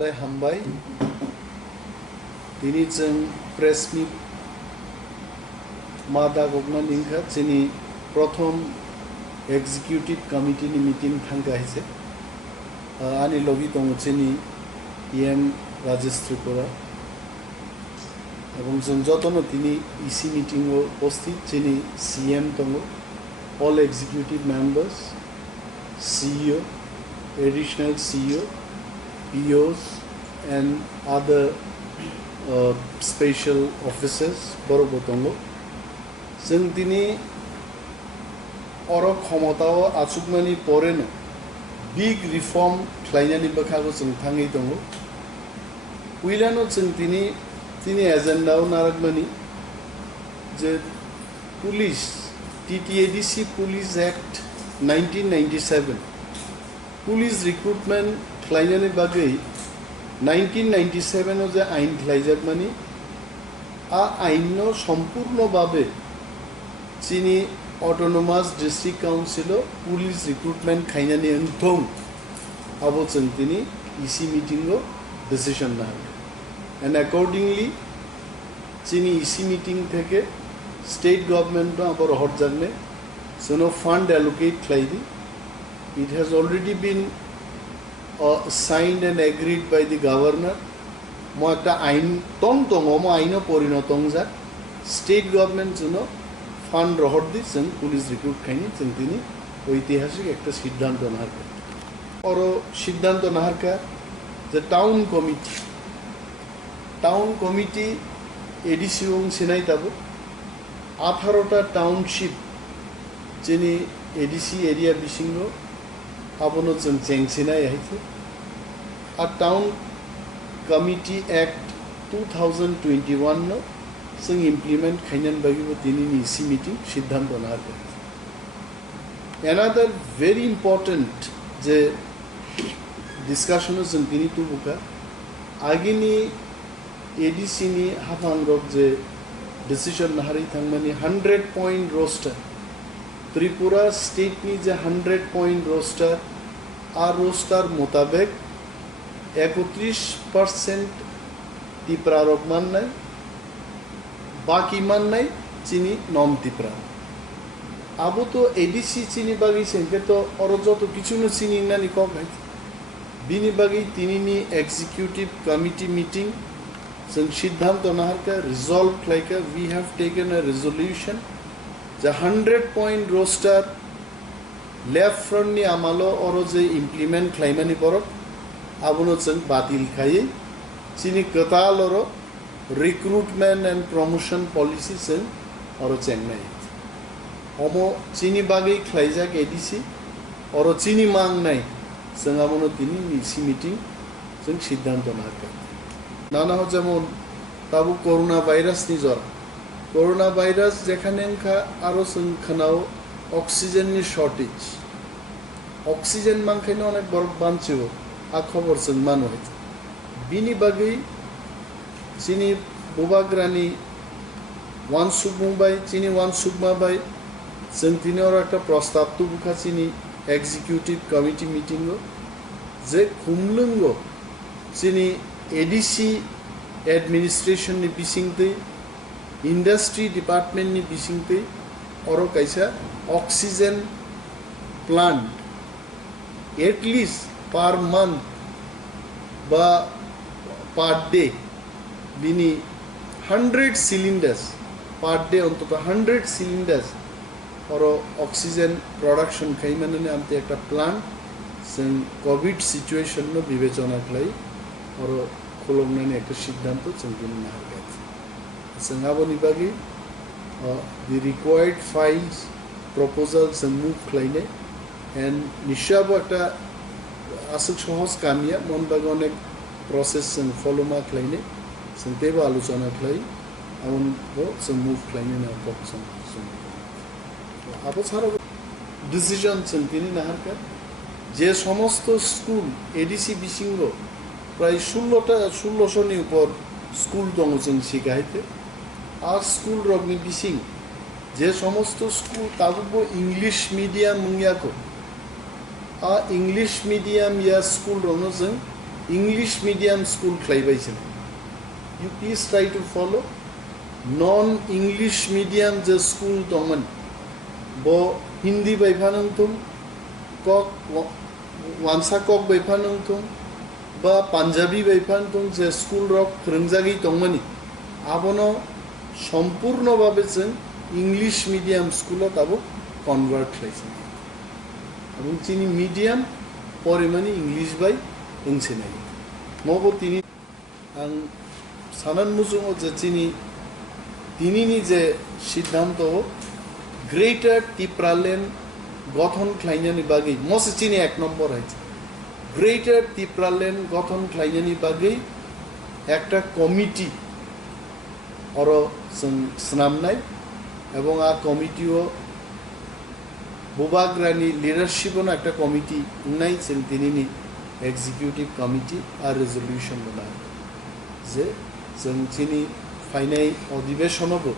हामबाय दिनै जों प्रेस मिट मादा गगना निंखा जोंनि प्रथम एग्जिकिउटिव कमिटिनि मिटिं थांगाहिसे आनि लबि दङ जोंनि एम राजेश त्रिपुरा এবং जों যতনো তিনি ইসি মিটিংও উপস্থিত যিনি CM দङ all executive members CEO additional CEO POs and other special officers बरबोतंगो जों दिनै अरब क्षमताव आसुकमानि परेनो बिग रिफर्म खालायनानै बखागो जों थाङै दङ उइलानो जों दिनै एजेन्डाव नारगमानि जे police TTADC police act 1997 police recruitment खालायनानै बागै 1997 যে আইন খাইজাকমানি আইন সম্পূর্ণভাবে চিনি autonomous district council police recruitment খাইনানি অন্থং আবো जों তিনি ইসি মিটিংও ডিসিশন না এন্ড অ্যাকর্ডিংলি চিনি ইসি মিটিং থেকে স্টেট গভর্নমেন্ট আবার হরজাগনে সোনো ফান্ড অ্যালোকেট খাইদি it has already been signed and agreed by the governor. Mo ekta ain tong mo aino porinotong jak state government jono fund rohor di जों police recruit खाइनि जों दिनै ঐতিহাসিক একটা সিদ্ধান্ত নাহার অর সিদ্ধান্ত নাহারকা যে টাউন কমিটি এডিসি ওং সিনাই তাবো 18টা টাউনশিপ যিনি এডিসি এরিয়া বিসিঙ্গ আবনো जों চেংসিনাই আইছে আর টাউন কমিটি অ্যাক্ট 2021 नो जों इमप्लिमेंट खाइनान बागिबो दिनैनि इसि मिटिं सिद्धांत नाहार another very important जे डिस्कशन जों दिनै तुबुका आगिनि एडिसि नि हाफांरक जे डिसिजन नाहारि थांमानि 100 पॉइंट रोस्टर त्रिपुरा स्टेट नि जे 100 पॉइंट रोस्टर আর রোস্টার মোতাবেক 31% টিপ্রারক মান নাই বাকি মান নাই চিনি নম টিপ্রা আবো তো এডিসি চিনি বাগি সেনকে তো অরজত কিছু না চিনি নানি কক হাই বিনি বাগি তিনিনি এক্সিকিউটিভ কমিটি মিটিং जों সিদ্ধান্ত নাহারকা রিজলভ লাইকা we have taken a resolution যে 100 পয়েন্ট রোস্টার लेफ्ट फ्रंट नि आमालो अरो जे इमप्लिमेंट खालायमानि बरक आबोनो जों बातिल खायै चिनि कताल अरो रिक्रुटमेंट एंड प्रमोशन पॉलिसी जों अरो चेंगनाय अमो चिनि बागै खालायजाक एडिसि अरो चिनि मांगनाय जों आबोनो दिनै इसि मिटिं जों सिद्धांत नाहारका नाना हो जेमन ताबु कोरोना भाइरास नि जर कोरोना भाइरास जेखानेनखा आरो जों खानाव অক্সিজেন नि শর্টেজ অক্সিজেন মানখাইनो অনেক বড় বানছিও আ খবর जों মানো হইছে বিনি বাগै চিনি বুবাগ্রানি ওয়ান সুগমুবাই চিনি ওয়ান সুগমাবাই जों দিনে আর একটা প্রস্তাব তুবুকা চিনি এক্সিকিউটিভ কমিটি মিটিং যে খুমলুঙ্গ চিনি এডিসি এডমিনিস্ট্রেশন नि বিসিংতে ইন্ডাস্ট্রি ডিপার্টমেন্ট नि বিসিংতে और कैसा oxygen plant at least per month बा पर डे बिनी 100 सिलिंडर्स पर डे अंतत 100 सिलिंडर्स और ऑक्सीजन प्रोडक्शन खाइमाने आमते एक प्लांट जों कोविड सिचुएशन नो विवेचना खालाय और खुलमनानै एक सिद्धांत जों दिनै नाहारबाय जों आबोनि बागै the required files proposals and move claine and nishabo ekta asuk sohos kamia mon bago onek process and follow ma claine senteba alochona clai amon bo some move claine na proposal abo charo decision sentini naharka je somosto school adc bisingo pray 1600 ni upor school dong जों सिगाइते আর school রগনি বিসিং যে সমস্ত school তাবো English medium মুঙ্গিয়াকো आ English medium या school रोनो जों English medium school claibaisen. You please try to follow non-English medium the school tongan. Bo Hindi by Panantum, Kok Wansa Kok by Panantum, Ba Punjabi by Pantum, the school rock Krunzagi Tongani. Abono Sampurno Babison English medium school of Tabo convert claisin. Abunchini medium Porimani English by Unsinai. Mobo Tini and Sanan Musumo Zachini Tinini যে সিদ্ধান্ত greater টিপ্রালেন গঠন খাইনানি বাগেই মসে চিনি এক নম্বর হয়েছে greater টিপ্রালেন গঠন খাইনানি বাগেই একটা committee or স্নামনাই এবং আ কমিটিও বুবাগ্রানি লিডারশিপও একটা কমিটি নাই তিনিনি এক্সিকিউটিভ কমিটি আর রেজলিউশন বানায় যে जों चिनी फाइनाय अधिवेशनावबो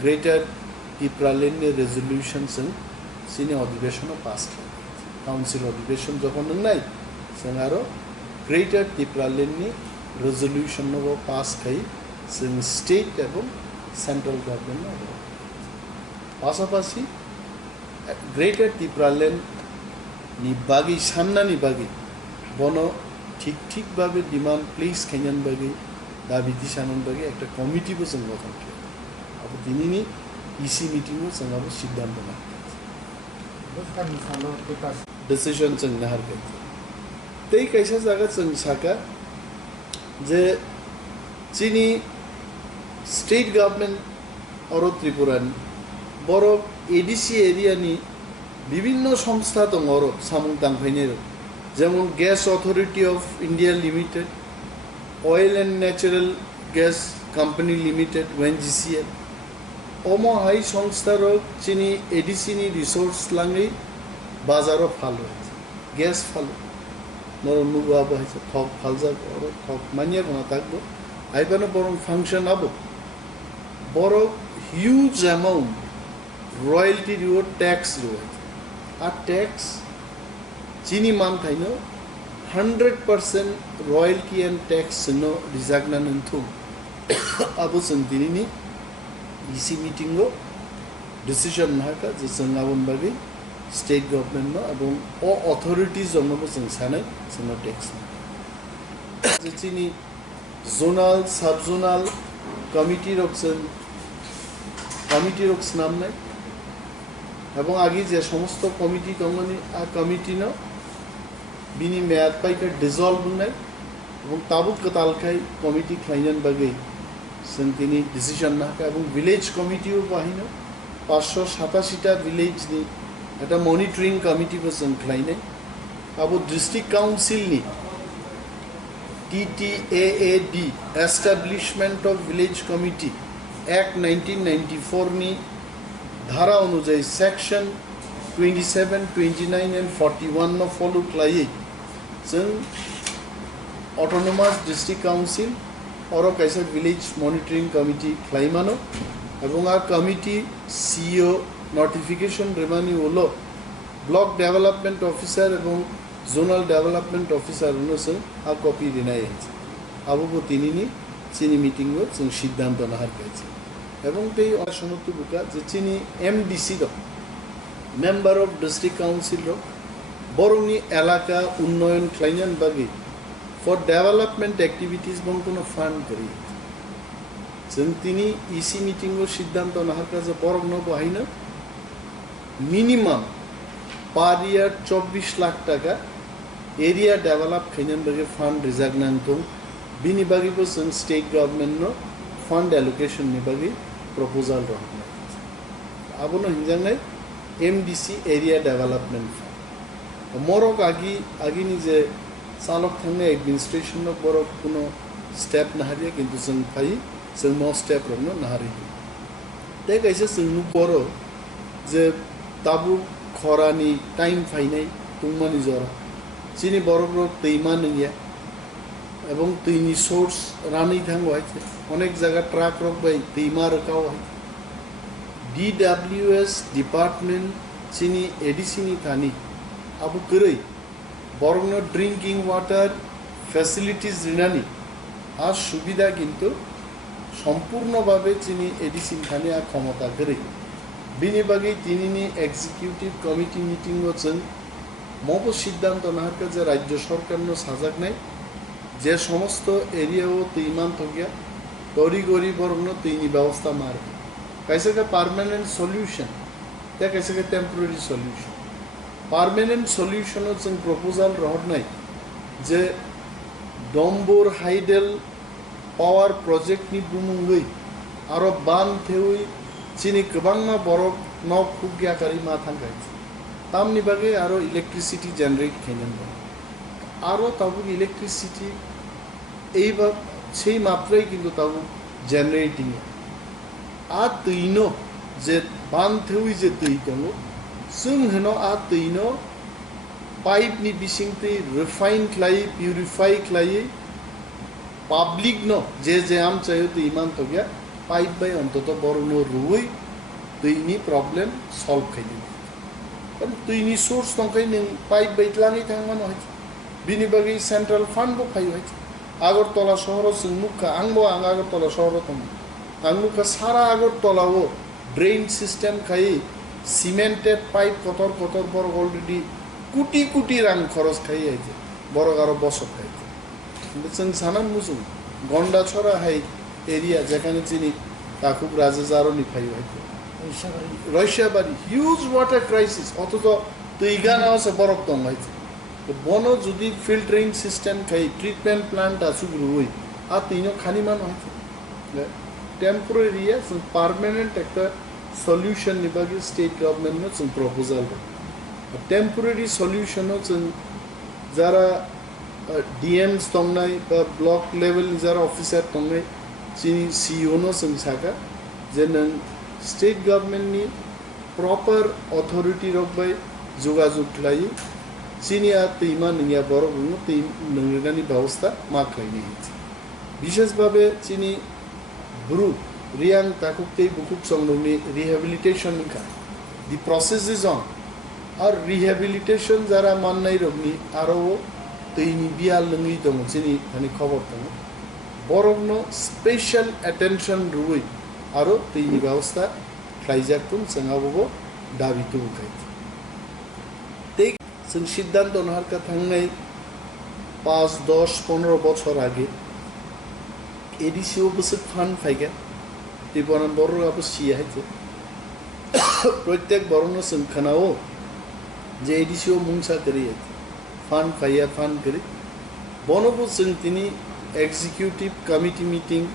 ग्रेटार टिप्रालेननि रेजोल्यूशन जों चिनी अधिवेशनाव पास खालामो काउन्सिल अधिवेशन जखन नंनाय जों आरो ग्रेटार टिप्रालेननि रेजोल्यूशनाव पास खाइ जों स्टेट एबं सेंट्रल गभर्नमेंट पासापासि ग्रेटार टिप्रालेननि बागै साननानि बागै बनो ठीक भाबे डिमांड प्लेस खायनानि बागै दाबिति सानन बागै একটা কমিটিবো जों गठन खालामो अब दिनैनि इसी मिटिंआव जों आबो सिद्धांत लानो डिसिजन जों नाहारगोन तै कैसा जागा जों साका जे चिनी स्टेट गभर्नमेंट और त्रिपुरानि बर' एडिसि एरियानि विभिन्न संस्था दं और सामुं दांफायनाय जेमन gas authority of India limited Oil and Natural Gas Company Limited (ONGCL) Omo Hai Songstaro Chini Edisini Resource Langi Bazaro Falo Gas Falo Nor Nuba Talk Falza or Talk Mania Gonatagbo Ibano Boron function abo Boro huge amount royalty reward tax reward a tax Chini Mantaino 100% royalty and tax no rizagna nantu abu santini EC meeting go decision naka je sangabon bagi state government no abong all authorities jongno sing sanai sino tax je chini zonal sub zonal committee roksen নাম নাই এবং আগে যে সমস্ত committee তমনি আ committee no बिनी मेयाद Paika dissolved होनाय এবং Tabuk कतालखाय committee खायनान बागै जों दिनै डिसिजन नाका এবং ভিলেজ कमिटीও बाहायनो 587টা ভিলেজनि একটা मनिटरिं कमिटीबो जों खायनाय आबो डिस्ट्रिक्ट काउन्सिलनि TTAAD establishment of village committee act 1994 नि धारा अनुযায়ী सेक्शन 27, 29 and 41 no follow खालायै जों autonomous district council और कैसे village monitoring committee खालायमानो एवं आ committee CEO notification रेमानि उलो block development officer एवं zonal development officer उनो जों आ copy दिनाय आबो तिनिनि चिनी meeting वो जों सिद्धांत नाहार गायছে एवं ते असनतु बुका जे चिनी MDC दो member of district council रो बरंनि एलाका उन्नयन खालायनान बागै for development activities बन कोनो fund करी जों तिनी EC meeting को सिद्धांत नाहार का जे बरं न बाहायनो minimum per year 24 लाख टाका area develop खायनान बागै fund रिजार्व दं बिनि बागैबो जों state government नो fund allocation नि बागै proposal रखना आबोनो हिंजांनाय MDC area development fund मोरक आगी निजे चालक थांने एडमिनिस्ट्रेशन नो बरक कोनो स्टेप नाहारिया किन्तु जों फाय जों नो स्टेप रनो नाहारि ते कैसे जों बरो जे ताबु खरानि टाइम फायनाय तुंमानि जरा चिनि बरक दैमा नंगिया एवं दैनि सोर्स रानै थांगो आइते अनेक जायगा ट्राक रक बाय दैमा रकाव DWS डिपार्टमेंट चिनि एडिसिनि थानि आबु करै बरंनो ड्रिंकिंग वाटर ফ্যাসিলিটিস রিনানি আর সুবিধা কিন্তু সম্পূর্ণভাবে চিনি এডিসিন খানি আর ক্ষমতা করে বিনি বাকি তিনি এক্সিকিউটিভ কমিটি মিটিংও जों মব সিদ্ধান্ত নাহার কাছে রাজ্য সরকারনো সাজাক নাই যে সমস্ত এরিয়াও তৈমান থকিয়া তড়িগড়ি বরং তৈনি ব্যবস্থা মার कैसे का पार्मानेंट सॉल्यूशन या कैसे का टेम्पररी सॉल्यूशन पार्मानेंट सॉल्यूशन जों प्रपोजल रहनाय जे डम्बुर हाइडेल पावर प्रोजेक्ट नि बुमुंगै आरो बान थेउइ चिनि गोबांना बरफ न खुग्याकारि मा थांगाय तामनि बागै आरो इलेक्ट्रिसिटी जनरेट खेनेन आरो ताबु इलेक्ट्रिसिटी एइबा सेई मात्रै किन्तु ताबु जनरेटिंग आ तैनो जे बान थेउइ जे दै दङ जों होनो आ तैनो पाइप नि बिसिंतै रिफाइन खालाय प्यूरिफाई खालाय पाब्लिक नो जे आम चाहिए तो ईमान तो गया पाइप बाय अंतत बरनो रुई दैनि प्रॉब्लम सॉल्व खाइदि पण दैनि सोर्स दंखाय नों पाइप बायतलाङै थांमान होय बिनि बागै सेंट्रल फंड बो फाय होय आगरतला शहर जों मुखा आंबो आं आगरतला शहर दं आं मुखा सारा आगरतलाओ ड्रेन सिस्टम खाय सिमेंटेड पाइप कतर कतर बर अलरेडी कोटी कोटी रां खरच खाय आइजे बर गारो बसत खाय जों सानाम मुजुं गंडा छरा हाय एरिया जेखाने चिनि काकुब राजाजारनि फाय हाय रशियाबारी ह्यूज वाटर क्राइसिस अथच दैगाना से बरफ दं हाय बनो जुदि फिल्टरिंग सिस्टम खाय ट्रीटमेंट प्लांट आसुग्रुय आ तिनो खानिमान हाय टेम्पररी जों पार्मानेंट एक सॉल्यूशन नि बागै स्टेट गवर्नमेंट नो जों प्रपोजल टेम्पररी सॉल्यूशन जों जरा डीएम्स दंनाय बा ब्लॉक लेवल जरा ऑफिसर दंनाय चिनि सीईओ नो जों साका जे नों स्टेट गवर्नमेंट नि प्रॉपर अथॉरिटी रखबाय जुगाजुग खालायो चिनिया तैमा नोंया बर' बुङो तै नोंगानि व्यवस्था मा खालायनो विशेष भावे चिनि ब्रु रियां ताकुक्तै बुकुक संगनि रिहेबिलिटेशन का दि प्रोसेस इज ऑन और रिहेबिलिटेशन जरा माननाय रगनि आरो तैनि बियाल नङै दङ चिनि माने खबर दङ बर'नो स्पेशल अटेंशन रुई आरो तैनि व्यवस्था खालायजाकुन जोंहाबो दाबि दंखाय तै जों सिद्धांत नाहारका थांनाय 5, 10, 15 बछर आगे एडिसिओ बोसोर फान्ड फायगोन टिपनान बर'आबो सिया हायजे प्रत्येक बर'नो जों खोनाओ जे एडिसिओ मुंसा करियो फान्ड फाया फान्ड करी बनबो जों तिनि एग्जीक्यूटिव कमिटी मीटिंग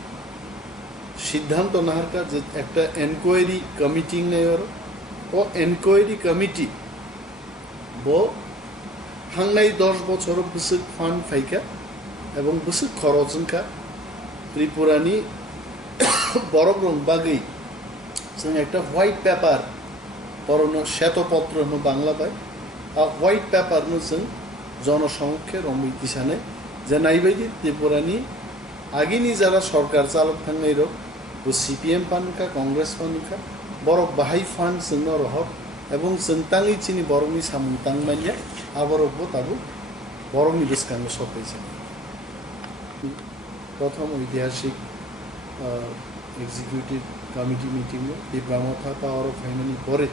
सिद्धांत नाहारका जे एकटा एनक्वायरी कमिटी नायर ओ एनक्वायरी कमिटी बो थांनाय 10 बछर बोसोर फान्ड फायका एवं बोसोर खरचनका त्रिपुरानि बर'ग्रं बागै जों एकटा व्हाइट पेपर बर'नो श्वेतपत्र नो बांला बाय आ व्हाइट पेपर नो जों जनसंख्या रमैति साने जे नायबायदि त्रिपुरानि आगिनि जारा सरकार चालक थांनाय र वो सीपीएम फान्डका कांग्रेस फान्डका बर' बाहाय फान्ड जोंनो रहर एवं जों ताङै चिनि बर'नि सामुं तांमानिया आबरबो ताबो बर'नि बिस्कांग सफैसे प्रथम ऐतिहासिक एग्जीक्यूटिव कमिटी मीटिंग में दिब्रामथा पावर अफ फाइनानि परे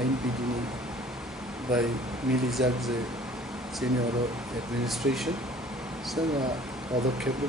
आईन पिडिनि बाय मिलिजाक जे सिनियर एडमिनिस्ट्रेशन जोंहा पदक्षेप